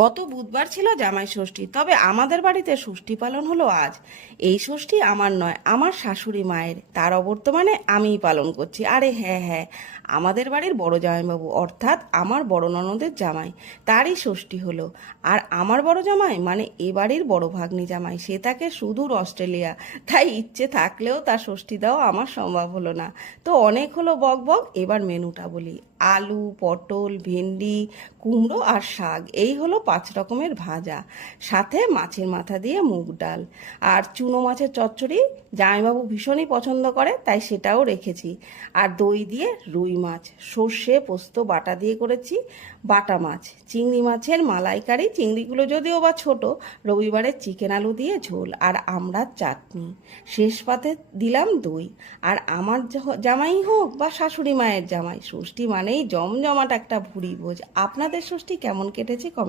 গত বুধবার ছিল জামাই ষষ্ঠী, তবে আমাদের বাড়িতে ষষ্ঠী পালন হলো আজ। এই ষষ্ঠী আমার নয়, আমার শাশুড়ি মায়ের, তার অবর্তমানে আমিই পালন করছি। আরে হ্যাঁ হ্যাঁ, আমাদের বাড়ির বড় জামাইবাবু অর্থাৎ আমার বড় ননদের জামাই, তারই ষষ্ঠী হলো। আর আমার বড় জামাই মানে এ বাড়ির বড় ভাগ্নি জামাই, সে থাকে সুদূর অস্ট্রেলিয়া। তাই ইচ্ছে থাকলেও তার ষষ্ঠী দেওয়া আমার সম্ভব হলো না। তো অনেক হলো বক বক, এবার মেনুটা বলি। আলু, পটল, ভেন্ডি, কুমড়ো আর শাক, এই হলো 5 রকমের ভাজা, সাথে মাছের মাথা দিয়ে মুগ ডাল আর চুনো মাছের চচ্চড়ি। জামাইবাবু ভীষণই পছন্দ করে, তাই সেটাও রেখেছি। আর দই দিয়ে রুই মাছ, সর্ষে পোস্ত বাটা দিয়ে করেছি। বাটা মাছ, চিংড়ি মাছের মালাইকারি, চিংড়িগুলো যদিও বা ছোট। রবিবারের চিকেন আলু দিয়ে ঝোল আর আমড়ার চাটনি। শেষ পাতে দিলাম দই। আর আমার জামাই হোক বা শাশুড়ি মায়ের জামাই, ষষ্ঠী মানেই জমজমাট একটা ভুরি ভোজ। আপনাদের ষষ্ঠী কেমন কেটেছে কমেন্ট